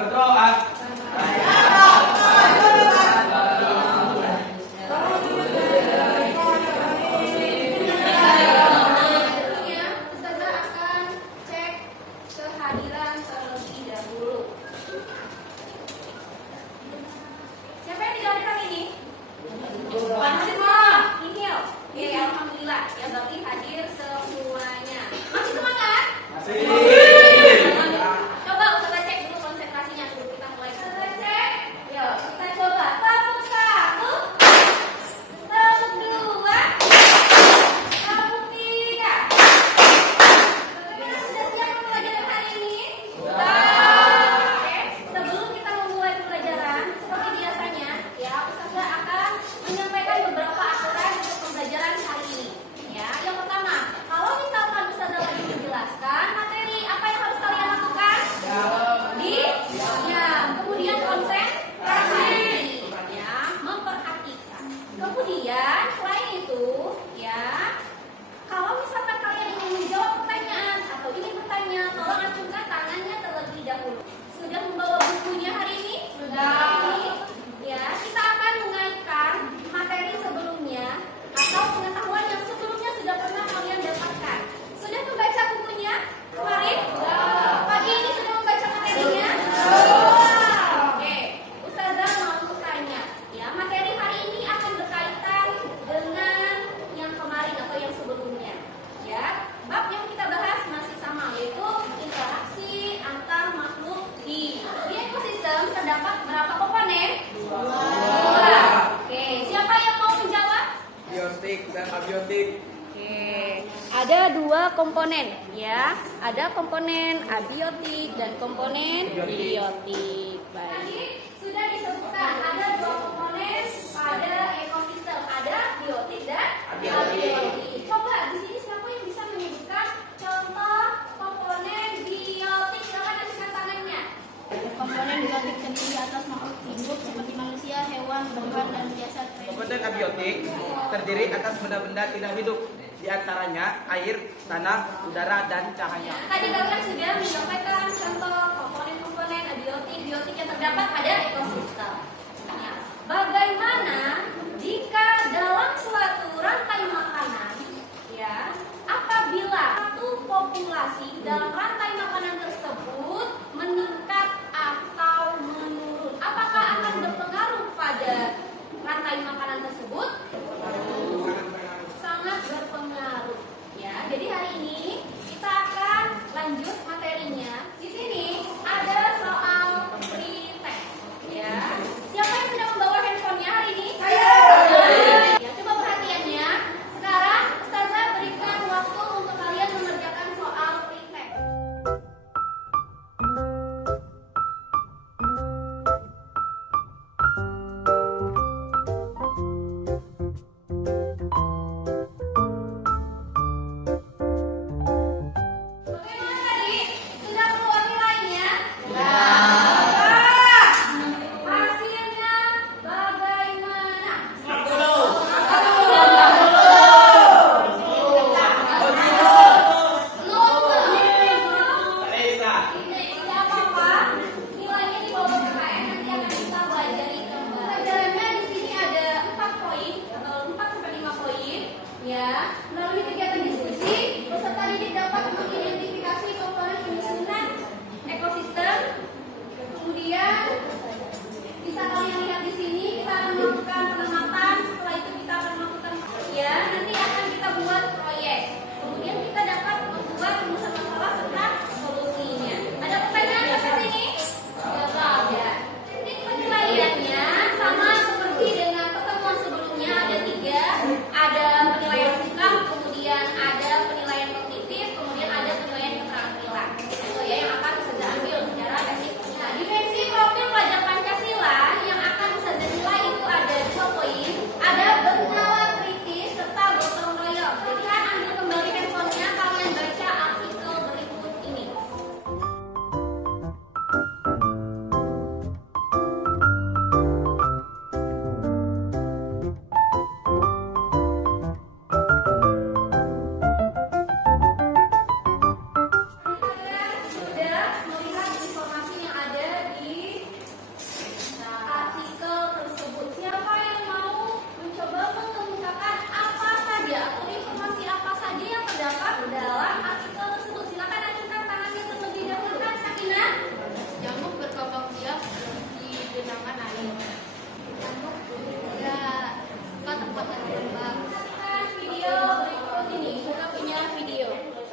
berdoa. Ustazah akan cek kehadiran terlebih dahulu. Siapa yang tidak hadir hari ini? Masih semua? Nihil. Oke, alhamdulillah. Ya berarti hadir semuanya. Masih semangat? Masih. Coba Ustazah cek dulu konsentrasinya sebelum kita mulai. Ustazah cek. Yuk, kita coba. Tepuk 1, tepuk 2, tepuk 3. Bagaimana, sudah siap pembelajaran hari ini? Sudah. Oke, sebelum kita memulai pembelajaran, seperti biasanya, ya Ustazah akan menyampaikan beberapa aturan untuk pembelajaran hari ini. Ya, yang pertama, kalau misalkan Ustazah lagi menjelaskan materi, apa yang harus kalian lakukan? Diam. Kemudian konsentrasi, ya, memperhatikan. Kemudian selain itu, ya, kalau misalkan kalian ingin menjawab pertanyaan atau ingin bertanya, tolong acungkan tangannya terlebih dahulu. Sudah membawa bukunya hari ini? Sudah. Ya, kita akan mengaitkan materi sebelumnya atau pengetahuan yang sebelumnya sudah pernah kalian dapatkan. Sudah membaca bukunya kemarin? Pagi ini sudah membaca materinya? Oke, Ustazah mau tanya, ya, materi hari ini akan berkaitan dengan yang kemarin atau yang sebelumnya. Ya, bab yang kita bahas masih sama, yaitu interaksi antar makhluk di ekosistem. Terdapat berapa komponen? Dua. Oke, siapa yang mau menjawab? Biotik dan abiotik. Oke, ada dua komponen, ya. Ada komponen abiotik dan komponen biotik. Baik. Sudah disebutkan ada dua komponen pada ekosistem, ada biotik dan abiotik. Coba di sini siapa yang bisa menyebutkan contoh komponen biotik? Silakan tuliskan tangannya. Komponen biotik terdiri atas makhluk hidup seperti manusia, hewan, tumbuhan, dan biasa. Komponen abiotik terdiri atas benda-benda tidak hidup, di antaranya air, tanah, udara, dan cahaya. Tadi kalian sudah menyampaikan contoh komponen-komponen abiotik yang terdapat pada ekosistem. Nah, bagaimana jika dalam suatu rantai makanan, ya, apabila satu populasi dalam rantai makanan tersebut meningkat atau menurun, apakah akan berpengaruh pada rantai makanan tersebut? Sangat berpengaruh, ya. Jadi hari ini kita akan lanjut materinya. Di sini ada soal pretest, ya. Siapa yang sedang membawa handphonenya hari ini? Saya. Ya, coba perhatiannya.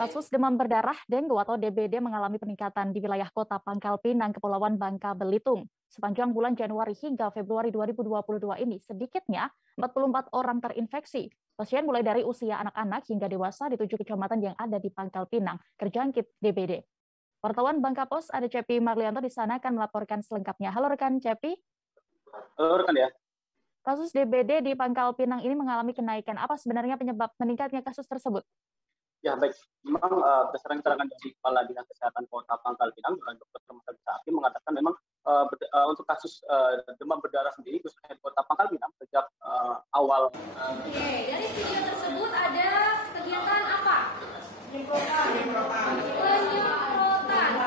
Kasus demam berdarah dengue atau DBD mengalami peningkatan di wilayah kota Pangkal Pinang, Kepulauan Bangka Belitung. Sepanjang bulan Januari hingga Februari 2022 ini, sedikitnya 44 orang terinfeksi. Pasien mulai dari usia anak-anak hingga dewasa di 7 kecamatan yang ada di Pangkal Pinang terjangkit DBD. Wartawan Bangka Pos ada Cepi Marlianto di sana akan melaporkan selengkapnya. Halo rekan Cepi. Halo rekan ya. Kasus DBD di Pangkal Pinang ini mengalami kenaikan. Apa sebenarnya penyebab meningkatnya kasus tersebut? Ya baik, memang berdasarkan keterangan dari Kepala Dinas Kesehatan Kota Pangkal Pinang, Dr. Muhammad Safi mengatakan memang untuk kasus demam berdarah sendiri khususnya di Kota Pangkal Pinang sejak awal. Oke, dari video tersebut ada kegiatan apa? Penyemprotan,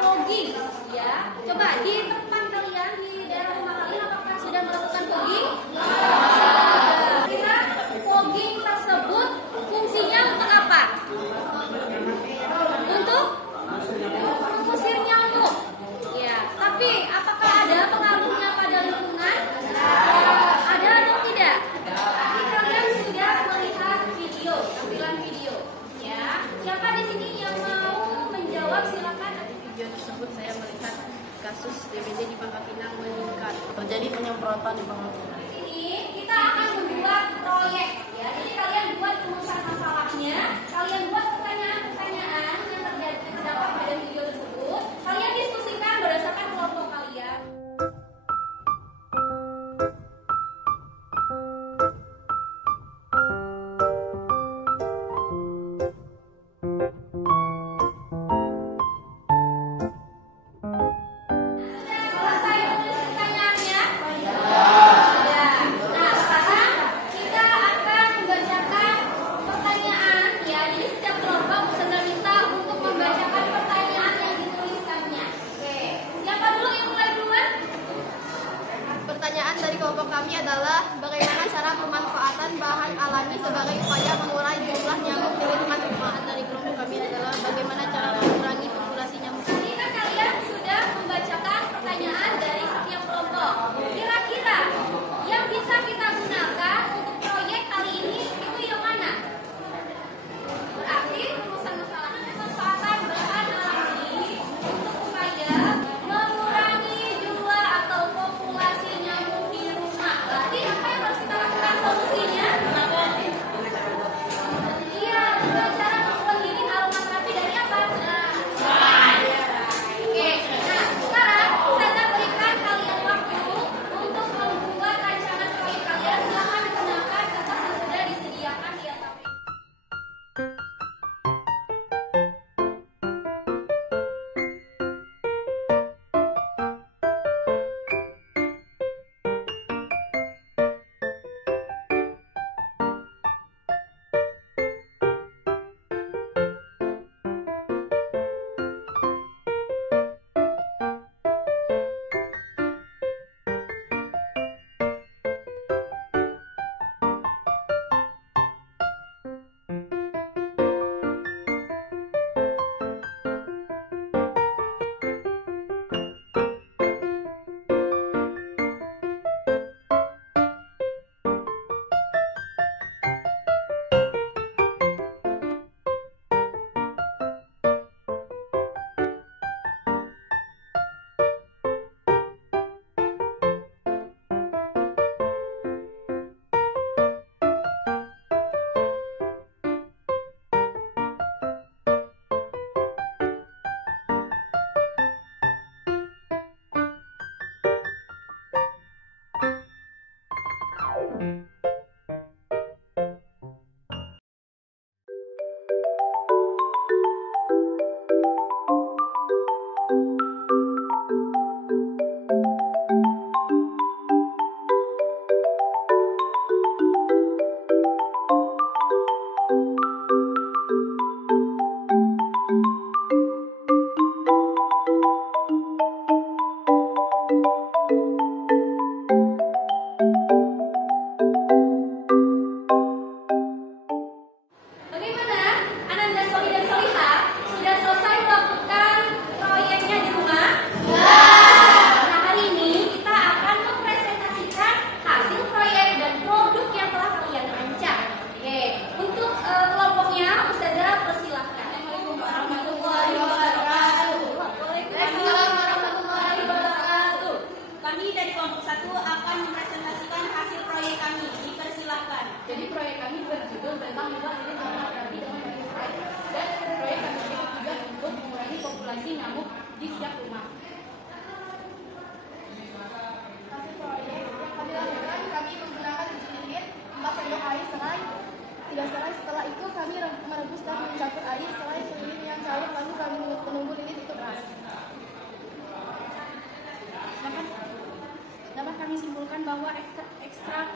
fogging, ya. Coba di tempat kalian di daerah rumah kalian apakah sudah melakukan fogging? Kira fogging tersebut fungsinya untuk apa? Untuk mengusir nyamuk. Ya, tapi apakah ada pengaruhnya pada lingkungan? Ada atau tidak? Tapi kalian sudah melihat video, tampilan video. Ya, siapa di sini yang mau menjawab? Silakan. Di video tersebut saya melihat kasus DBD di Pangkal Pinang meningkat. Terjadi penyemprotan di Pangkal Pinang. Di sini kita akan membuat proyek, ya. Jadi kalian buat rumusan masalahnya, kalian buat pertanyaan-pertanyaan yang terdapat pada video tersebut. Kalian diskusikan berdasarkan kelompok kalian. Selesai menulis pertanyaannya? Sudah. Nah, sekarang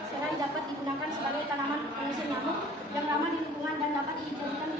serai dapat digunakan sebagai tanaman pengusir nyamuk yang ramah di lingkungan dan dapat dijadikan